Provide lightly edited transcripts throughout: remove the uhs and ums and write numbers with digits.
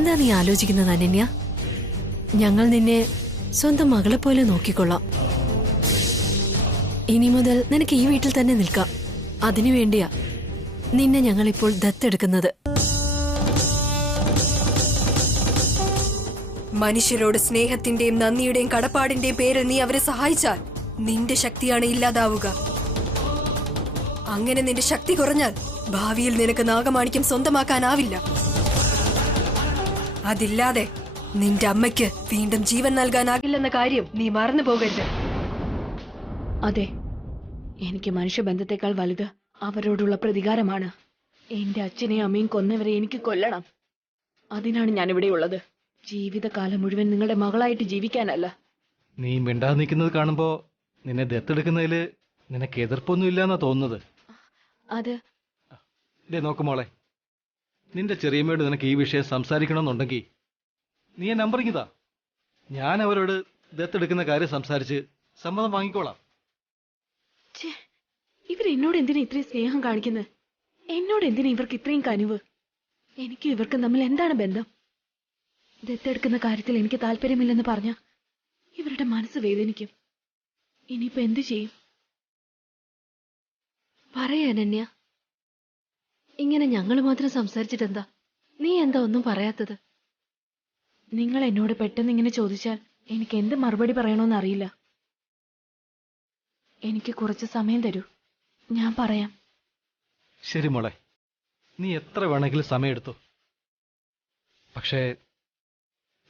എന്താ നീ ആലോചിക്കുന്നത് അനന്യ? ഞങ്ങൾ നിന്നെ സ്വന്തം മകളെ പോലെ നോക്കിക്കൊള്ളാം. ഇനി മുതൽ നിനക്ക് ഈ വീട്ടിൽ തന്നെ നിൽക്കാം. അതിനു വേണ്ടിയാ നിന്നെ ഞങ്ങളിപ്പോൾ ദത്തെടുക്കുന്നത്. മനുഷ്യരോട് സ്നേഹത്തിന്റെയും നന്ദിയുടെയും കടപ്പാടിന്റെയും പേരിൽ നീ അവരെ സഹായിച്ചാൽ നിന്റെ ശക്തിയാണ് ഇല്ലാതാവുക. അങ്ങനെ നിന്റെ ശക്തി കുറഞ്ഞാൽ ഭാവിയിൽ നിനക്ക് നാഗമാണിക്യം സ്വന്തമാക്കാനാവില്ല. അതില്ലാതെ നിന്റെ അമ്മയ്ക്ക് വീണ്ടും ജീവൻ നൽകാനാകില്ലെന്ന കാര്യം നീ മറന്നു പോകരുത്. അതെ, എനിക്ക് മനുഷ്യബന്ധത്തെക്കാൾ വലുത് അവരോടുള്ള പ്രതികാരമാണ്. എന്റെ അച്ഛനെയും അമ്മയും കൊന്നവരെ എനിക്ക് കൊല്ലണം. അതിനാണ് ഞാനിവിടെയുള്ളത്. ജീവിതകാലം മുഴുവൻ നിങ്ങളുടെ മകളായിട്ട് ജീവിക്കാനല്ല. നീ മിണ്ടാതെ നിൽക്കുന്നത് കാണുമ്പോ നിന്നെ ദത്തെടുക്കുന്നതില് നിനക്ക് എതിർപ്പൊന്നും ഇല്ലാന്നാ തോന്നുന്നത്. അത് നോക്കുമോളെ, നിന്റെ ചെറിയമ്മയോട് നിനക്ക് ഈ വിഷയം സംസാരിക്കണമെന്നുണ്ടെങ്കിൽ നീ ആ നമ്പർ ഇതാ. ഞാൻ അവരോട് ദത്തെടുക്കുന്ന കാര്യം സംസാരിച്ച് സമ്മതം വാങ്ങിക്കോളാം. ഇവരെന്നോട് എന്തിനാ ഇത്രയും സ്നേഹം കാണിക്കുന്നത്? എന്നോട് എന്തിനാ ഇവർക്ക് ഇത്രയും കനിവ്? എനിക്ക് ഇവർക്ക് തമ്മിൽ എന്താണ് ബന്ധം? ദത്തെടുക്കുന്ന കാര്യത്തിൽ എനിക്ക് താല്പര്യമില്ലെന്ന് പറഞ്ഞ ഇവരുടെ മനസ്സ് വേദനിക്കും. ഇനിയിപ്പോ എന്തു ചെയ്യും? പറയാ അനന്യ, ഇങ്ങനെ ഞങ്ങൾ മാത്രം സംസാരിച്ചിട്ടെന്താ? നീ എന്താ ഒന്നും പറയാത്തത്? നിങ്ങൾ എന്നോട് പെട്ടെന്ന് ഇങ്ങനെ ചോദിച്ചാൽ എനിക്ക് എന്ത് മറുപടി പറയണമെന്ന് അറിയില്ല. എനിക്ക് കുറച്ച് സമയം തരൂ, ഞാൻ പറയാം. ശരി മോളെ, നീ എത്ര വേണമെങ്കിലും സമയമെടുത്തു. പക്ഷേ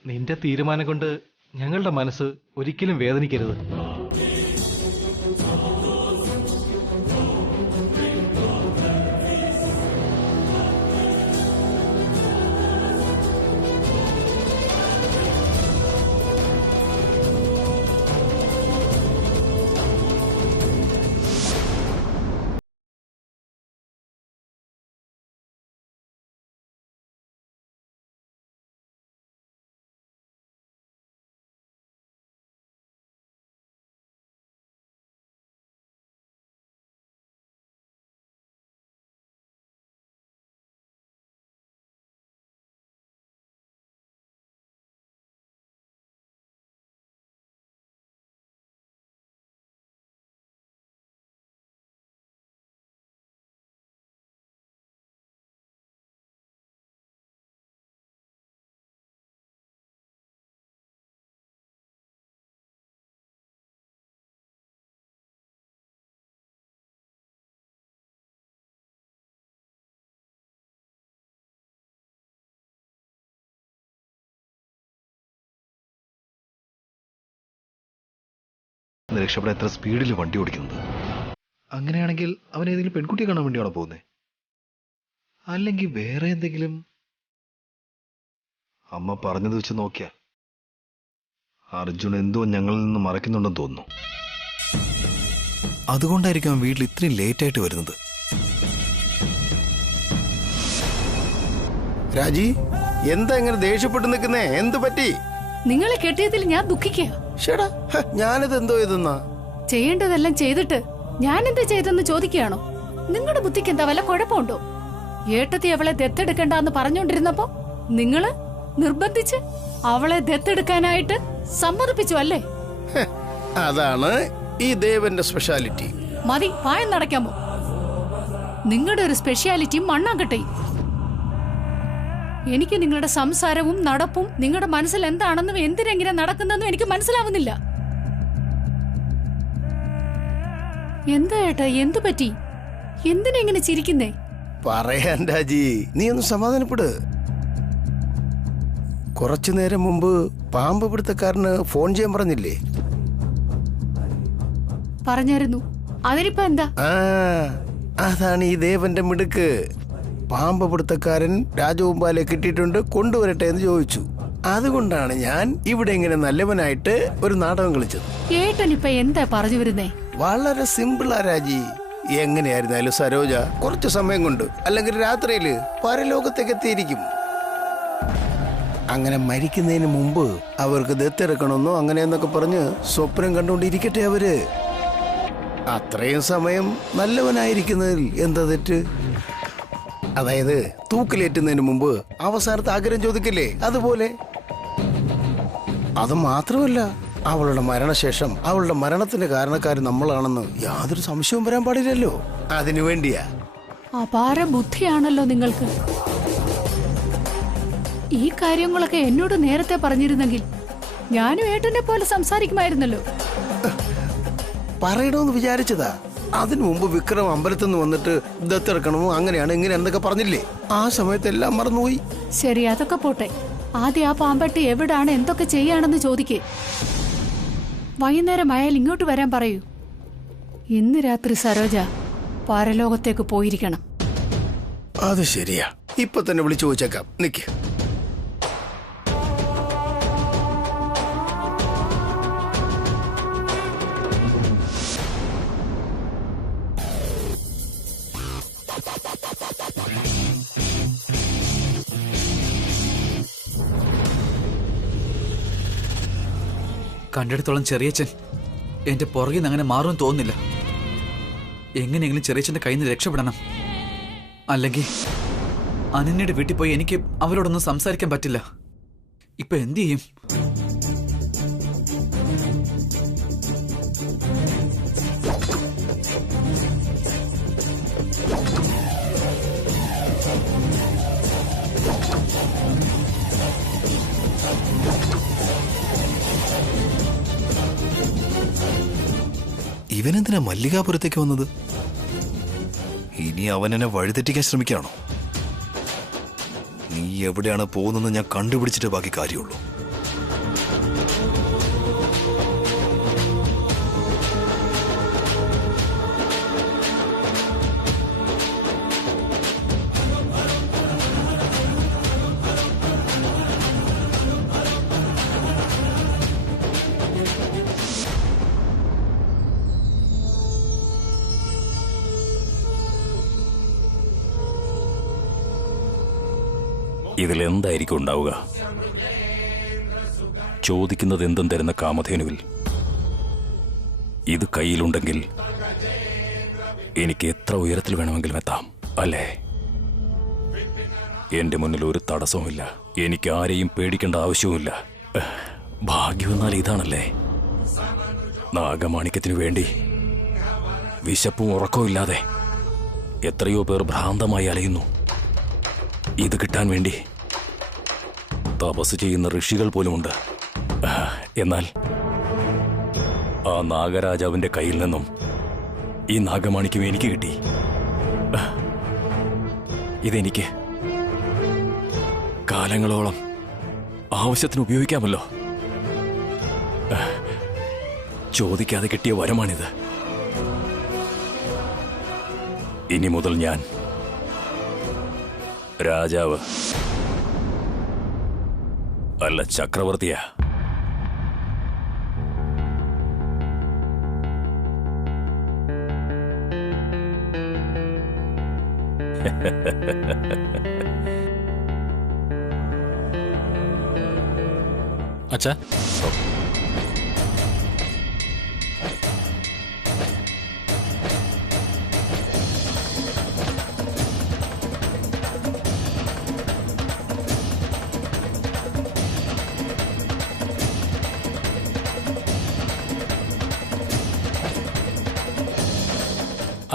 നിന്റെ തീരുമാനം കൊണ്ട് ഞങ്ങളുടെ മനസ്സ് ഒരിക്കലും വേദനിക്കരുത്. രക്ഷപ്പെടാൻ എത്ര സ്പീഡിൽ വണ്ടി ഓടിക്കുന്നത്? അങ്ങനെയാണെങ്കിൽ അവൻ ഏതെങ്കിലും പെൺകുട്ടിയെ കാണാൻ വേണ്ടിയാണോ പോകുന്നത്? അല്ലെങ്കിൽ വേറെ എന്തെങ്കിലും? അമ്മ പറഞ്ഞത് വെച്ച് നോക്കിയാ അർജുൻ എന്തോ ഞങ്ങളിൽ നിന്ന് മറയ്ക്കുന്നുണ്ടെന്ന് തോന്നുന്നു. അതുകൊണ്ടായിരിക്കും അവൻ വീട്ടിൽ ഇത്രയും ലേറ്റായിട്ട് വരുന്നത്. രാജി, എന്താ ഇങ്ങനെ ദേഷ്യപ്പെട്ടു നിൽക്കുന്നേ? എന്ത് പറ്റി? നിങ്ങളെ കെട്ടിയതിൽ ഞാൻ ദുഃഖിക്കുക. ഞാനിത് എന്തോ ഇതെന്നാ? ചെയ്യേണ്ടതെല്ലാം ചെയ്തിട്ട് ഞാൻ എന്ത് ചെയ്തെന്ന് ചോദിക്കുകയാണോ? നിങ്ങളുടെ ബുദ്ധിക്ക് എന്താ വല്ല കുഴപ്പമുണ്ടോ? ഏട്ടത്തി അവളെ ദത്തെടുക്കണ്ടെന്ന് പറഞ്ഞുകൊണ്ടിരുന്നപ്പോ നിങ്ങള് നിർബന്ധിച്ച് അവളെ ദത്തെടുക്കാനായിട്ട് സമ്മതിപ്പിച്ചു അല്ലേ? അതാണ് ഈ ദേവന്റെ സ്പെഷ്യാലിറ്റി. മതി, പായം നടക്കാമോ? നിങ്ങളുടെ ഒരു സ്പെഷ്യാലിറ്റി മണ്ണാങ്കട്ടെ. എനിക്ക് നിങ്ങളുടെ സംസാരവും നടപ്പും നിങ്ങളുടെ മനസ്സിൽ എന്താണെന്നും എന്തിനെങ്ങനെ നടക്കുന്നെന്നും എനിക്ക് മനസ്സിലാവുന്നില്ല. എന്താ ഏട്ടാ, എന്തു പറ്റി? എന്തിനെങ്ങനെ ചിരിക്കുന്നേ? പറയാൻ രാജി, നീ ഒന്ന് സമാധാനപ്പെട്. കുറച്ചു നേരം മുമ്പ് പാമ്പ് പിടുത്തക്കാരന് ഫോൺ ചെയ്യാൻ പറഞ്ഞില്ലേ? പറഞ്ഞായിരുന്നു. അതിനിപ്പോ എന്താ? അതാണ് ഈ ദേവന്റെ മിടുക്ക്. പാമ്പ് പിടുത്തക്കാരൻ രാജഗോപാലെ കിട്ടിയിട്ടുണ്ട്, കൊണ്ടുവരട്ടെ എന്ന് ചോദിച്ചു. അതുകൊണ്ടാണ് ഞാൻ ഇവിടെ ഇങ്ങനെ നല്ലവനായിട്ട് ഒരു നാടകം കളിച്ചത്. ഏട്ടനിപ്പ എന്താ പറഞ്ഞു വരുന്നേ? വളരെ സിമ്പിളാ രാജി. എങ്ങനെയായിരുന്നാലും സരോജ കുറച്ചു സമയം കൊണ്ട് അല്ലെങ്കിൽ രാത്രിയില് പരലോകത്തേക്ക് എത്തിയിരിക്കും. അങ്ങനെ മരിക്കുന്നതിന് മുമ്പ് അവർക്ക് ദത്തെടുക്കണമെന്നോ അങ്ങനെയെന്നൊക്കെ പറഞ്ഞ് സ്വപ്നം കണ്ടുകൊണ്ടിരിക്കട്ടെ അവര്. അത്രയും സമയം നല്ലവനായിരിക്കുന്നതിൽ എന്താ തെറ്റ്? അതായത് തൂക്കിലേറ്റുന്നതിന് മുമ്പ് അവസാനത്തെ ആഗ്രഹം ചോദിക്കില്ലേ, അതുപോലെ. അത് മാത്രമല്ല, അവളുടെ മരണശേഷം അവളുടെ മരണത്തിന്റെ കാരണക്കാരൻ നമ്മളാണെന്ന് യാതൊരു സംശയവും വരാൻ പാടില്ലല്ലോ. അതിനു വേണ്ടിയാ. അപാര ബുദ്ധിയാണല്ലോ നിങ്ങൾക്ക്. ഈ കാര്യങ്ങളൊക്കെ എന്നോട് നേരത്തെ പറഞ്ഞിരുന്നെങ്കിൽ ഞാനും ഏട്ടനെ പോലെ സംസാരിക്കുമായിരുന്നല്ലോ. പറയണമെന്ന് വിചാരിച്ചതാ. അതിനു മുമ്പ് വിക്രം അമ്പലത്തിൽ നിന്ന് വന്നിട്ട് ദത്തെടുക്കണമോ അങ്ങനെയാണ് ഇങ്ങനെ എന്തൊക്കെ പറഞ്ഞില്ലേ, ആ സമയത്തെല്ലാം മറന്നുപോയി. ശരി, അതൊക്കെ പോട്ടെ. ആദ്യം ആ പാമ്പട്ടി എവിടാണ്, എന്തൊക്കെ ചെയ്യാണെന്ന് ചോദിക്കേ. വൈകുന്നേരം അയാൾ ഇങ്ങോട്ട് വരാൻ പറയൂ. ഇന്ന് രാത്രി സരോജ പരലോകത്തേക്ക് പോയിരിക്കണം. അത് ശരിയാ, ഇപ്പൊ തന്നെ വിളിച്ചു ചോദിച്ചേക്കാം. നിക്ക്. കണ്ടെടുത്തോളം ചെറിയച്ഛൻ എന്റെ പുറകിൽ നിന്ന് അങ്ങനെ മാറുമെന്ന് തോന്നുന്നില്ല. എങ്ങനെയെങ്കിലും ചെറിയച്ഛന്റെ കയ്യിൽ നിന്ന് രക്ഷപ്പെടണം. അല്ലെങ്കിൽ അനന്യയുടെ വീട്ടിൽ പോയി എനിക്ക് അവരോടൊന്നും സംസാരിക്കാൻ പറ്റില്ല. ഇപ്പൊ എന്ത് ചെയ്യും? ഇവനെന്തിനാ മല്ലികാപുരത്തേക്ക് വന്നത്? ഇനി അവൻ എന്നെ വഴിതെറ്റിക്കാൻ ശ്രമിക്കുകയാണോ? നീ എവിടെയാണ് പോകുന്നതെന്ന് ഞാൻ കണ്ടുപിടിച്ചിട്ട് ബാക്കി കാര്യമുള്ളൂ. ഇതിലെന്തായിരിക്കും ഉണ്ടാവുക? ചോദിക്കുന്നത് എന്തും തരുന്ന കാമധേനുവിൽ ഇത് കയ്യിലുണ്ടെങ്കിൽ എനിക്ക് എത്ര ഉയരത്തിൽ വേണമെങ്കിലും എത്താം, അല്ലേ? എന്റെ മുന്നിൽ ഒരു തടസ്സവുമില്ല. എനിക്ക് ആരെയും പേടിക്കേണ്ട ആവശ്യവുമില്ല. ഭാഗ്യമെന്നാൽ ഇതാണല്ലേ. നാഗമാണിക്യത്തിനു വേണ്ടി വിശപ്പും ഉറക്കവും ഇല്ലാതെ എത്രയോ പേർ ഭ്രാന്തമായി അലയുന്നു. ഇത് കിട്ടാൻ വേണ്ടി തപസ് ചെയ്യുന്ന ഋഷികൾ പോലുമുണ്ട്. എന്നാൽ ആ നാഗരാജാവിന്റെ കയ്യിൽ നിന്നും ഈ നാഗമാണിക്യം എനിക്ക് കിട്ടി. ഇതെനിക്ക് കാലങ്ങളോളം ആവശ്യത്തിന് ഉപയോഗിക്കാമല്ലോ. ചോദിക്കാതെ കിട്ടിയ വരമാണിത്. ഇനി മുതൽ ഞാൻ രാജാവ് അല്ല, ചക്രവർത്തിയാ. അച്ഛാ,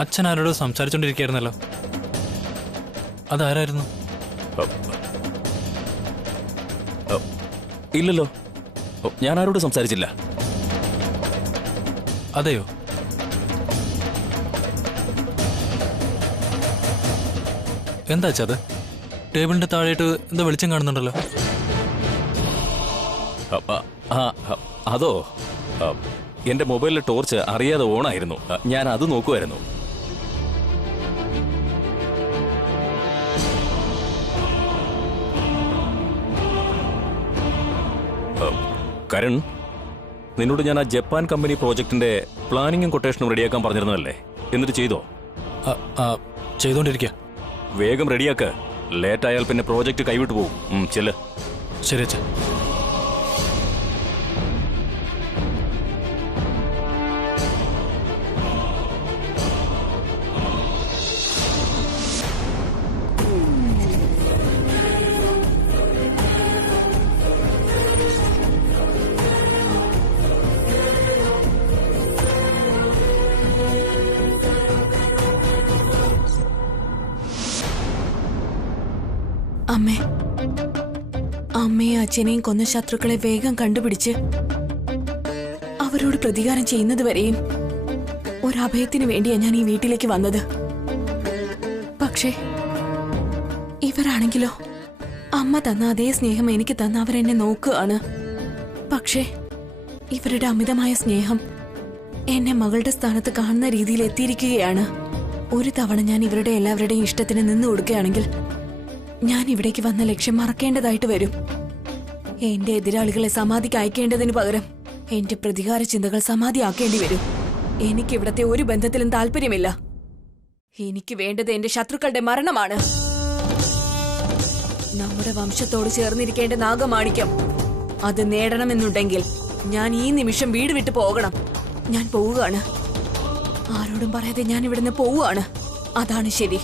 അച്ഛൻ ആരോട് സംസാരിച്ചോണ്ടിരിക്കുകയായിരുന്നല്ലോ, അതാരായിരുന്നു? ഇല്ലല്ലോ, ഞാൻ ആരോട് സംസാരിച്ചില്ല. അതെയോ? എന്താ അച്ഛാ അത്? ടേബിളിന്റെ താഴെയിട്ട് എന്താ വെളിച്ചം കാണുന്നുണ്ടല്ലോ? അതോ, എന്റെ മൊബൈലിലെ ടോർച്ച് അറിയാതെ ഓണായിരുന്നു. ഞാൻ അത് നോക്കുമായിരുന്നു. കരൺ, നിന്നോട് ഞാൻ ആ ജപ്പാൻ കമ്പനി പ്രോജക്ടിന്റെ പ്ലാനിങ്ങും കൊട്ടേഷനും റെഡിയാക്കാൻ പറഞ്ഞിരുന്നതല്ലേ? എന്നിട്ട് ചെയ്തോ? ചെയ്തോണ്ടിരിക്കുക. വേഗം റെഡിയാക്ക്. ലേറ്റ് ആയാൽ പിന്നെ പ്രോജക്റ്റ് കൈവിട്ടു പോകും. ചെല്ല്. ശരി അച്ഛാ. അമ്മയും അച്ഛനെയും കൊന്ന ശത്രുക്കളെ വേഗം കണ്ടുപിടിച്ച് അവരോട് പ്രതികാരം ചെയ്യുന്നത് വരെയും ഒരഭയത്തിന് വേണ്ടിയാ ഞാൻ ഈ വീട്ടിലേക്ക് വന്നത്. പക്ഷേ ഇവരാണെങ്കിലോ അമ്മ തന്ന അതേ സ്നേഹം എനിക്ക് തന്ന അവരെന്നെ നോക്കുകയാണ്. പക്ഷേ ഇവരുടെ അമിതമായ സ്നേഹം എന്നെ മകളുടെ സ്ഥാനത്ത് കാണുന്ന രീതിയിൽ എത്തിയിരിക്കുകയാണ്. ഒരു തവണ ഞാൻ ഇവരുടെ എല്ലാവരുടെയും ഇഷ്ടത്തിന് നിന്നു കൊടുക്കുകയാണെങ്കിൽ ഞാൻ ഇവിടേക്ക് വന്ന ലക്ഷ്യം മറക്കേണ്ടതായിട്ട് വരും. എന്റെ എതിരാളികളെ സമാധിക്ക് അയക്കേണ്ടതിന് പകരം എന്റെ പ്രതികാര ചിന്തകൾ സമാധിയാക്കേണ്ടി വരും. എനിക്ക് ഇവിടത്തെ ഒരു ബന്ധത്തിലും താല്പര്യമില്ല. എനിക്ക് വേണ്ടത് എന്റെ ശത്രുക്കളുടെ മരണമാണ്. നമ്മുടെ വംശത്തോട് ചേർന്നിരിക്കേണ്ട നാഗമാണിക്യം അത് നേടണമെന്നുണ്ടെങ്കിൽ ഞാൻ ഈ നിമിഷം വീട് വിട്ടു പോകണം. ഞാൻ പോവുകയാണ്. ആരോടും പറയാതെ ഞാൻ ഇവിടുന്ന് പോവുകയാണ്. അതാണ് ശരി.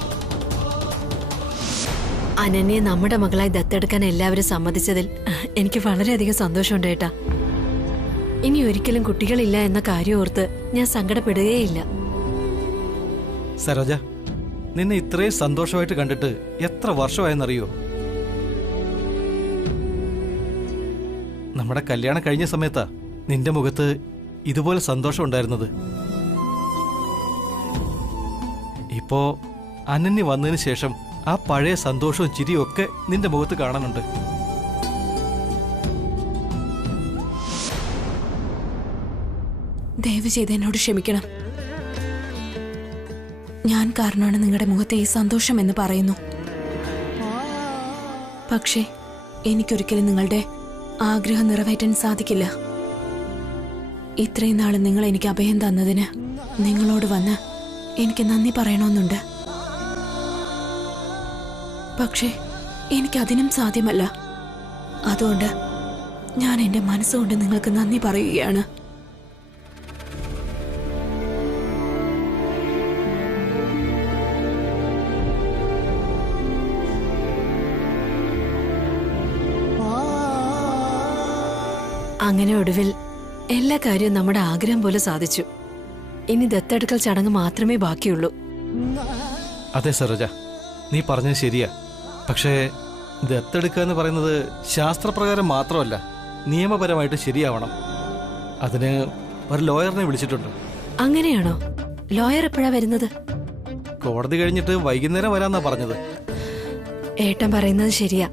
അനന്യെ നമ്മുടെ മകളായി ദത്തെടുക്കാൻ എല്ലാവരും സമ്മതിച്ചതിൽ എനിക്ക് വളരെയധികം സന്തോഷമുണ്ട് ഏട്ടാ. ഇനി ഒരിക്കലും കുട്ടികളില്ല എന്ന കാര്യം ഓർത്ത് ഞാൻ സങ്കടപ്പെടുകയില്ല. സരോജ, നിന്നെ ഇത്രയും സന്തോഷമായിട്ട് കണ്ടിട്ട് എത്ര വർഷമായെന്നറിയോ? നമ്മുടെ കല്യാണം കഴിഞ്ഞ സമയത്താ നിന്റെ മുഖത്ത് ഇതുപോലെ സന്തോഷം ഉണ്ടായിരുന്നത്. ഇപ്പോ അനന്യ വന്നതിന് ശേഷം ആ പഴയ സന്തോഷവും ചിരിയും ഒക്കെ നിന്റെ മുഖത്ത് കാണാനുണ്ട്. ദയവ് ചെയ്ത് എന്നോട് ക്ഷമിക്കണം. ഞാൻ കാരണമാണ് നിങ്ങളുടെ മുഖത്തെ ഈ സന്തോഷം എന്ന് പറയുന്നു. പക്ഷേ എനിക്കൊരിക്കലും നിങ്ങളുടെ ആഗ്രഹം നിറവേറ്റാൻ സാധിക്കില്ല. ഇത്രയും നാൾ നിങ്ങൾ എനിക്ക് അഭയം തന്നതിന് നിങ്ങളോട് വന്ന് എനിക്ക് നന്ദി പറയണമെന്നുണ്ട്. പക്ഷേ എനിക്കതിനും സാധ്യമല്ല. അതുകൊണ്ട് ഞാൻ എന്റെ മനസ്സുകൊണ്ട് നിങ്ങൾക്ക് നന്ദി പറയുകയാണ്. അങ്ങനെ ഒടുവിൽ എല്ലാ കാര്യവും നമ്മുടെ ആഗ്രഹം പോലെ സാധിച്ചു. ഇനി ദത്തെടുക്കൽ ചടങ്ങ് മാത്രമേ ബാക്കിയുള്ളൂ. അതെ സരോജ, നീ പറഞ്ഞത് ശരിയാ. പക്ഷേ ദത്തെടുക്കുക എന്ന് പറയുന്നത് ശാസ്ത്രപ്രകാരം മാത്രമല്ല, നിയമപരമായിട്ട് ശരിയാവണം. അതിന് ഒരു ലോയറിനെ വിളിച്ചിട്ടുണ്ട്. അങ്ങനെയാണോ? ലോയർ എപ്പോഴാ വരുന്നത്? കോടതി കഴിഞ്ഞിട്ട് വൈകുന്നേരം വരാന്നാ പറഞ്ഞത്. ഏട്ടൻ പറയുന്നത് ശരിയാ.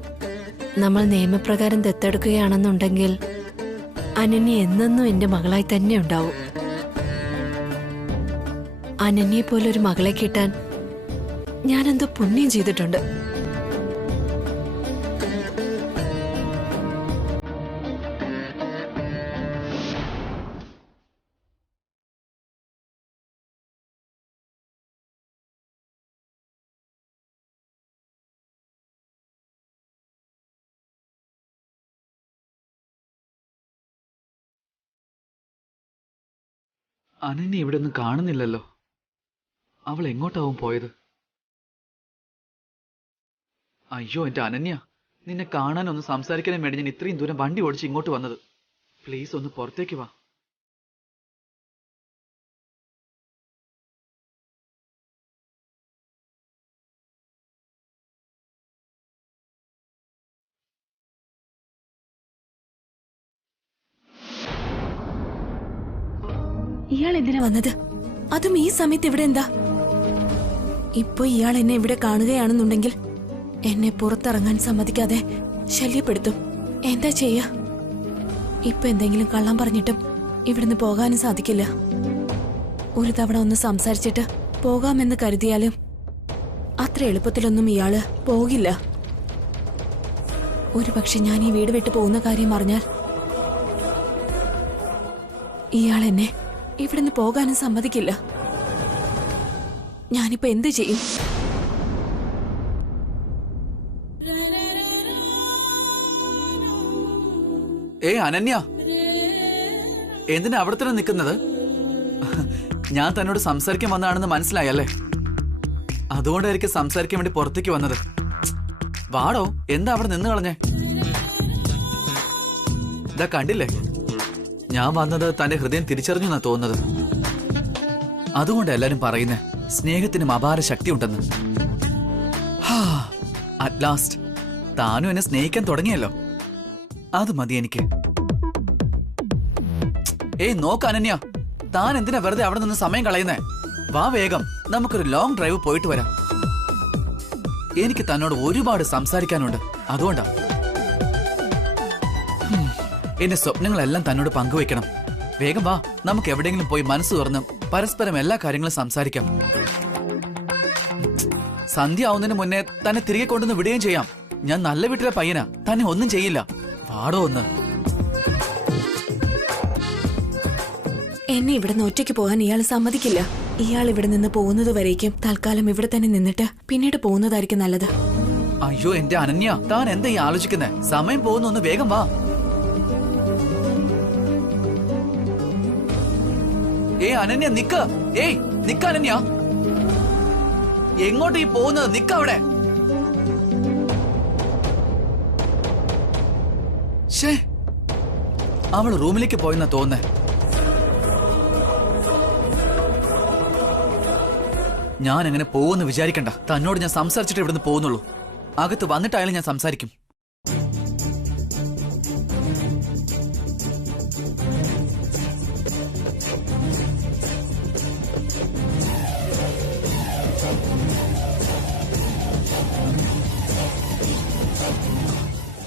നമ്മൾ നിയമപ്രകാരം ദത്തെടുക്കുകയാണെന്നുണ്ടെങ്കിൽ അനന്യ എന്നെന്നും എന്റെ മകളായി തന്നെ ഉണ്ടാവും. അനന്യെ പോലൊരു മകളെ കിട്ടാൻ ഞാനെന്തോ പുണ്യം ചെയ്തിട്ടുണ്ട്. അനന്യ ഇവിടെ ഒന്നും കാണുന്നില്ലല്ലോ. അവൾ എങ്ങോട്ടാവും പോയത്? അയ്യോ എന്റെ അനന്യ, നിന്നെ കാണാനൊന്ന് സംസാരിക്കാനും വേണ്ടി ഞാൻ ഇത്രയും ദൂരം വണ്ടി ഓടിച്ച് ഇങ്ങോട്ട് വന്നത്. പ്ലീസ് ഒന്ന് പുറത്തേക്ക് വാ. ഇയാൾ എന്തിനാ വന്നത്? അതും ഈ സമയത്ത് ഇവിടെ എന്താ? ഇപ്പൊ ഇയാൾ എന്നെ ഇവിടെ കാണുകയാണെന്നുണ്ടെങ്കിൽ എന്നെ പുറത്തിറങ്ങാൻ സമ്മതിക്കാതെ ശല്യപ്പെടുത്തും. എന്താ ചെയ്യാ? ഇപ്പൊ എന്തെങ്കിലും കള്ളം പറഞ്ഞിട്ടും ഇവിടുന്ന് പോകാനും സാധിക്കില്ല. ഒരു തവണ ഒന്ന് സംസാരിച്ചിട്ട് പോകാമെന്ന് കരുതിയാലും അത്ര എളുപ്പത്തിലൊന്നും ഇയാള് പോകില്ല. ഒരു പക്ഷെ ഞാൻ ഈ വീട് വിട്ടു പോകുന്ന കാര്യം അറിഞ്ഞാൽ ഇയാൾ എന്നെ ഇവിടുന്ന് പോകാനും സമ്മതിക്കില്ല. ഞാനിപ്പോ എന്ത് ചെയ്യും? അനന്യ, എന്തിനാ അവിടെ തന്നെ നിൽക്കുന്നത്? ഞാൻ തന്നോട് സംസാരിക്കാൻ വന്നതാണെന്ന് മനസ്സിലായല്ലേ? അതുകൊണ്ടായിരിക്കും സംസാരിക്കാൻ വേണ്ടി പുറത്തേക്ക് വന്നത്. വാടോ, എന്താ അവിടെ നിന്ന് കളഞ്ഞേ? ഇതാ കണ്ടില്ലേ, ഞാൻ വന്നത് തന്റെ ഹൃദയം തിരിച്ചറിഞ്ഞു എന്നാ തോന്നുന്നത്. അതുകൊണ്ട് എല്ലാരും പറയുന്നേ സ്നേഹത്തിനും അപാര ശക്തി ഉണ്ടെന്ന്. അറ്റ് ലാസ്റ്റ് താനും എന്നെ സ്നേഹിക്കാൻ തുടങ്ങിയല്ലോ. അത് മതി എനിക്ക്. ഏയ് നോക്ക് അനന്യ, താൻ എന്തിനാ വെറുതെ അവിടെ നിന്ന് സമയം കളയുന്നേ? വാ വേഗം, നമുക്കൊരു ലോങ് ഡ്രൈവ് പോയിട്ട് വരാം. എനിക്ക് തന്നോട് ഒരുപാട് സംസാരിക്കാനുണ്ട്, അതുകൊണ്ടാ. എന്റെ സ്വപ്നങ്ങളെല്ലാം തന്നോട് പങ്കുവെക്കണം. വേഗം വാ, നമുക്ക് എവിടെയെങ്കിലും പോയി മനസ്സ് തുറന്ന് പരസ്പരം എല്ലാ കാര്യങ്ങളും സംസാരിക്കാം. സന്ധ്യ ആവുന്നതിന് മുന്നേ തന്നെ തിരികെ കൊണ്ടുവന്ന് വിടുകയും ചെയ്യാം. ഞാൻ നല്ല വീട്ടിലെ പയ്യനാ, തന്നെ ഒന്നും ചെയ്യില്ല. പാടോ ഒന്ന്. എന്നെ ഇവിടെ നിന്ന് ഒറ്റയ്ക്ക് പോകാൻ ഇയാൾ സമ്മതിക്കില്ല. ഇയാൾ ഇവിടെ നിന്ന് പോകുന്നത് വരേക്കും തൽക്കാലം ഇവിടെ തന്നെ നിന്നിട്ട് പിന്നീട് പോകുന്നതായിരിക്കും നല്ലത്. അയ്യോ എന്റെ അനന്യ, താൻ എന്താ ഈ ആലോചിക്കുന്നേ? സമയം പോകുന്ന ഒന്ന് വേഗം വാ. ഏയ് അനന്യ നിക്ക്. ഏയ് നിക്ക അനന്യ, എങ്ങോട്ട് ഈ പോകുന്നത്? നിക്ക അവിടെ. ഷേ, അവൾ റൂമിലേക്ക് പോയെന്നാ തോന്നേ. ഞാൻ എങ്ങനെ പോകുമെന്ന് വിചാരിക്കണ്ട. തന്നോട് ഞാൻ സംസാരിച്ചിട്ട് ഇവിടുന്ന് പോകുന്നുള്ളൂ. അകത്ത് വന്നിട്ടായാലും ഞാൻ സംസാരിക്കും.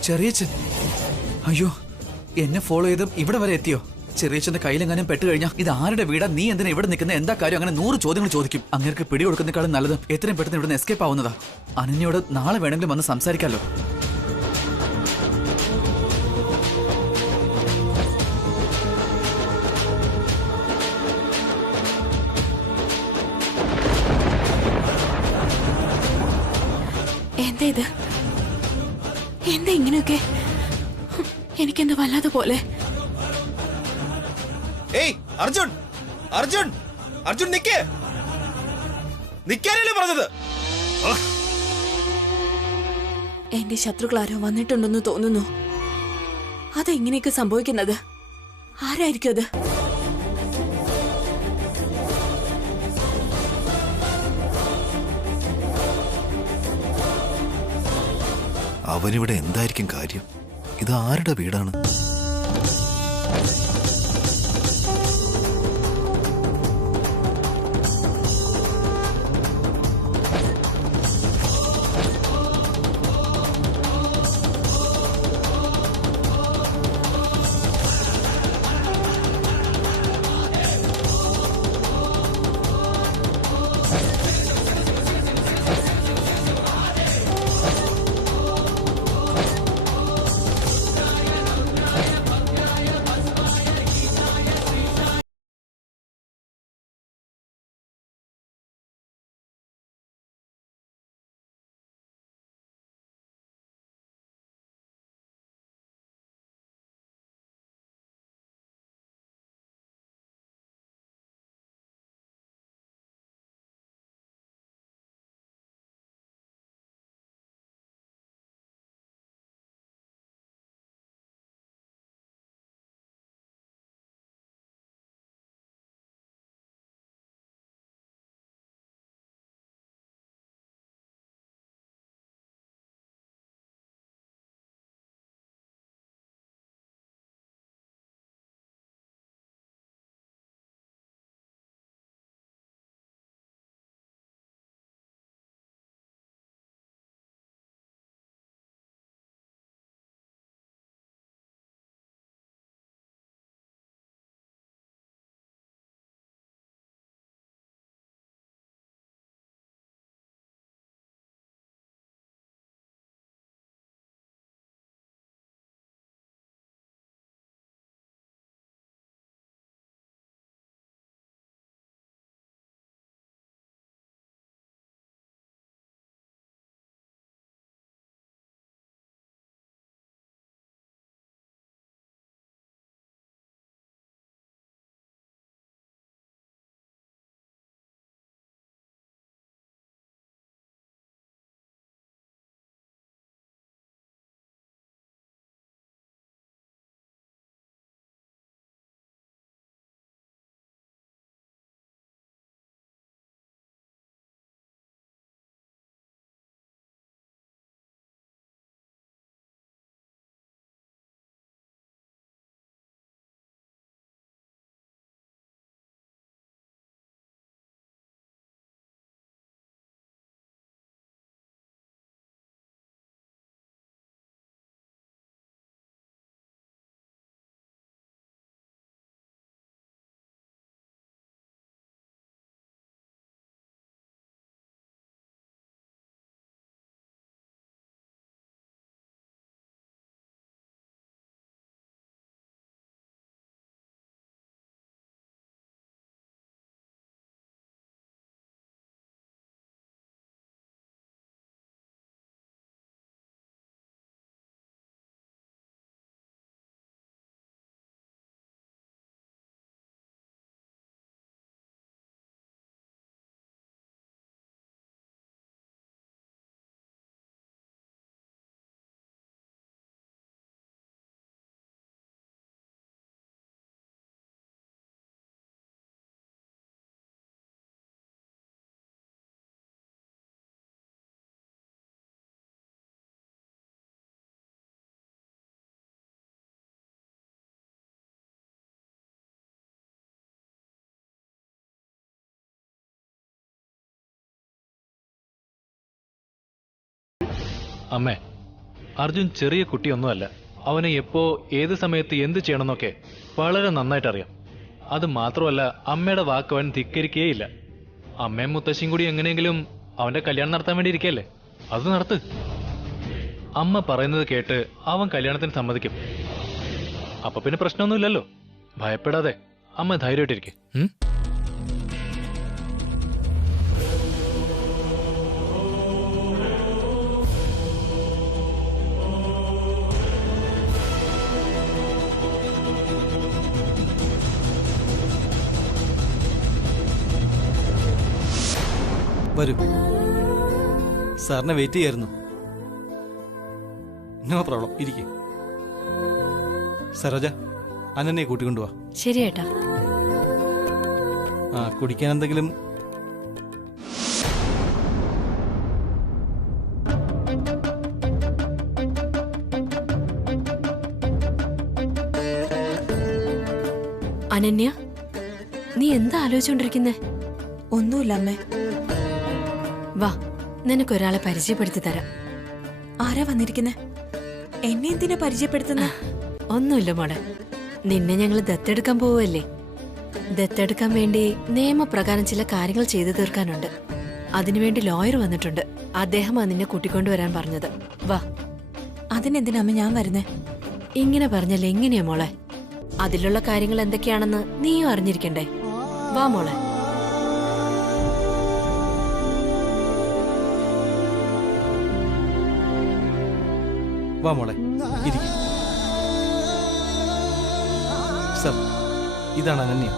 ചെറിയച്ഛൻ, അയ്യോ എന്നെ ഫോളോ ചെയ്ത് ഇവിടെ വരെ എത്തിയോ? ചെറിയച്ഛന്റെ കയ്യിലെങ്ങാനും പെട്ട് കഴിഞ്ഞാൽ ഇത് ആരുടെ വീടാ, നീ എന്തിനാ ഇവിടെ നിൽക്കുന്ന, എന്താ കാര്യം, അങ്ങനെ 100 ചോദ്യങ്ങൾ ചോദിക്കും. അങ്ങേർക്ക് പിടി കൊടുക്കുന്നേക്കാളും നല്ലത് എത്രയും പെട്ടെന്ന് ഇവിടുന്ന് എസ്കേപ്പ് ആവുന്നതാ. അനന്യയോട് നാളെ വേണമെങ്കിലും വന്ന് സംസാരിക്കാമല്ലോ. എന്താ ഇത്? എന്താ ഇങ്ങനെയൊക്കെ? എനിക്കെന്താ വല്ലാതെ പോലെ. ഏയ് അർജുൻ, അർജുൻ, അർജുൻ നിക്കേ, നിക്കാനല്ലേ പറഞ്ഞത്? എന്റെ ശത്രുക്കളാരോ വന്നിട്ടുണ്ടെന്ന് തോന്നുന്നു. അതെങ്ങനെയൊക്കെ സംഭവിക്കുന്നത്? ആരായിരിക്കും അത്? അവനിവിടെ എന്തായിരിക്കും കാര്യം? ഇത് ആരുടെ വീടാണ്? അമ്മേ, അർജുൻ ചെറിയ കുട്ടിയൊന്നുമല്ല. അവനെ എപ്പോ ഏത് സമയത്ത് എന്ത് ചെയ്യണമെന്നൊക്കെ വളരെ നന്നായിട്ട് അറിയാം. അത് മാത്രമല്ല, അമ്മയുടെ വാക്ക് അവൻ ധിക്കരിക്കുകയില്ല. അമ്മയും മുത്തശ്ശിയും കൂടി എങ്ങനെയെങ്കിലും അവന്റെ കല്യാണം നടത്താൻ വേണ്ടി ഇരിക്കല്ലേ, അത് നടത്ത്. അമ്മ പറയുന്നത് കേട്ട് അവൻ കല്യാണത്തിന് സമ്മതിക്കും. അപ്പൊ പിന്നെ പ്രശ്നമൊന്നുമില്ലല്ലോ. ഭയപ്പെടാതെ അമ്മ ധൈര്യമായിട്ടിരിക്കെ. വരൂ, സാറിനെ വെയിറ്റ് ചെയ്യായിരുന്നു. നോ പ്രോബ്ലം, ഇരിക്കും. സരോജ, അനന്നെ കൂട്ടിക്കൊണ്ടുവാ. ശരി ഏട്ടാ. ആ, കുടിക്കാൻ എന്തെങ്കിലും? അനന്യ, നീ എന്താ ആലോചിച്ചോണ്ടിരിക്കുന്നേ? ഒന്നുമില്ല അമ്മേ. വാ, നിനക്കൊരാളെ പരിചയപ്പെടുത്തി തരാം. ആരാ വന്നിരിക്കുന്നെ? എന്നെ എന്തിനാ പരിചയപ്പെടുത്തുന്ന? ഒന്നുമില്ല മോളെ, നിന്നെ ഞങ്ങൾ ദത്തെടുക്കാൻ പോവല്ലേ. ദത്തെടുക്കാൻ വേണ്ടി നിയമപ്രകാരം ചില കാര്യങ്ങൾ ചെയ്തു തീർക്കാനുണ്ട്. അതിനുവേണ്ടി ലോയർ വന്നിട്ടുണ്ട്. അദ്ദേഹമാ നിന്നെ കൂട്ടിക്കൊണ്ടുവരാൻ പറഞ്ഞത്. വാ. അതിനെന്തിനാ അമ്മ ഞാൻ വരുന്നേ? ഇങ്ങനെ പറഞ്ഞാൽ എങ്ങനെയാ മോളെ? അതിലുള്ള കാര്യങ്ങൾ എന്തൊക്കെയാണെന്ന് നീയും അറിഞ്ഞിരിക്കണ്ടേ? വാ മോളെ. വാ മോളെ, ഇരിക്കും. സർ, ഇതാണ് അനന്യ.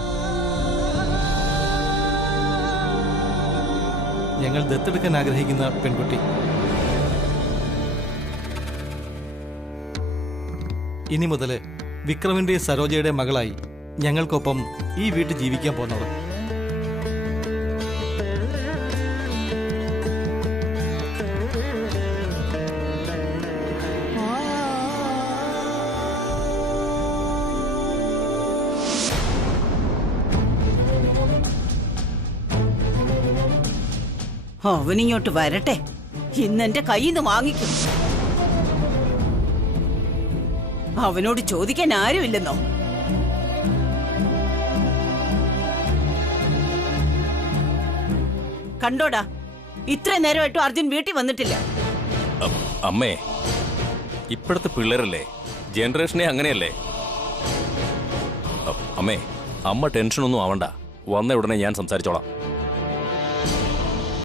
ഞങ്ങൾ ദത്തെടുക്കാൻ ആഗ്രഹിക്കുന്ന പെൺകുട്ടി. ഇനി മുതല് വിക്രമിന്റെ സരോജയുടെ മകളായി ഞങ്ങൾക്കൊപ്പം ഈ വീട്ടിൽ ജീവിക്കാൻ പോകുന്നവൾ. അവനിങ്ങോട്ട് വരട്ടെ, ഇന്നെന്റെ കയ്യിൽ നിന്ന് വാങ്ങിക്കും. അവനോട് ചോദിക്കാൻ ആരുമില്ലെന്നോ? കണ്ടോടാ, ഇത്രയും നേരമായിട്ടും അർജുൻ വീട്ടിൽ വന്നിട്ടില്ല. അമ്മേ, ഇപ്പോഴത്തെ പിള്ളേരല്ലേ, ജനറേഷനെ അങ്ങനെയല്ലേ. അമ്മേ, അമ്മ ടെൻഷനൊന്നും ആവണ്ട. വന്ന ഉടനെ ഞാൻ സംസാരിച്ചോളാം.